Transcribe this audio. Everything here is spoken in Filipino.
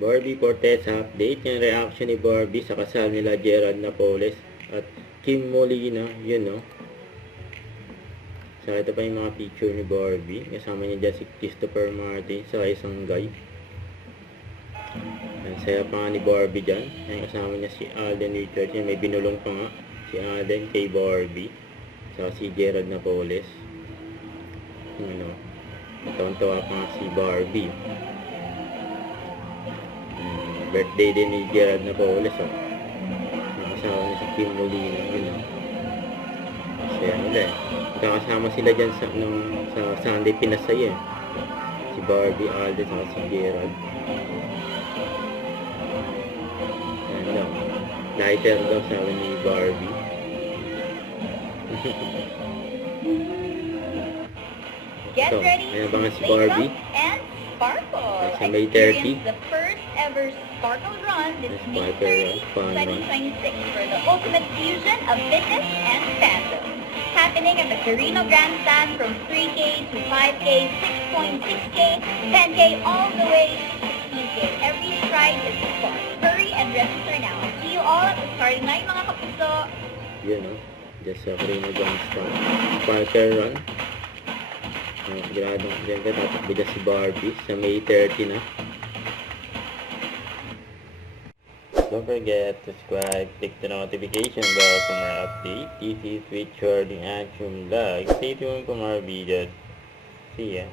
Barbie Forteza update. Yung reaction ni Barbie sa kasal nila Gerald Napoles at Kim Molina. Yun, no? So, ito pa yung mga picture ni Barbie. Kasama niya dyan si Christopher Martin sa isang guy. Ang saya pa nga ni Barbie dyan. Yan, kasama niya si Alden Richards. Yan, may binulong pa nga si Alden kay Barbie. So, si Gerald Napoles. Ano, natawang-tawa pa nga si Barbie. Birthday din ni Gerald Napoles, oh. Nakasama niya si Kim Molina, yun, oh. Kaya nila, eh. Magkakasama sila dyan sa Sunday Pinasay, eh. Si Barbie, Alden, saka si Gerald. Ayan lang. Lighter daw, sabi ni Barbie. Get So, ready ayan ba nga si to Barbie? lace up and sparkle. Sa May 30. Experience the first ever Sparkle Run this May Sparkle 30, Run, fun run. 2026 for the ultimate fusion of fitness and fandom. Happening at the Carino Grandstand from 3K to 5K, 6.6K, 10K, all the way to 16K. Every stride is a spark. Hurry and register now. See you all at the starting line, mga kapuso. Yun, oh. Dyan sa Carino Grandstand. Sparkle Run. Sigurado dyan ka, tatakbo dyan si Barbie sa May 30 na. Don't forget to subscribe, click the notification bell for more updates. This is Richard and Vlog. Stay tuned for more videos. See ya.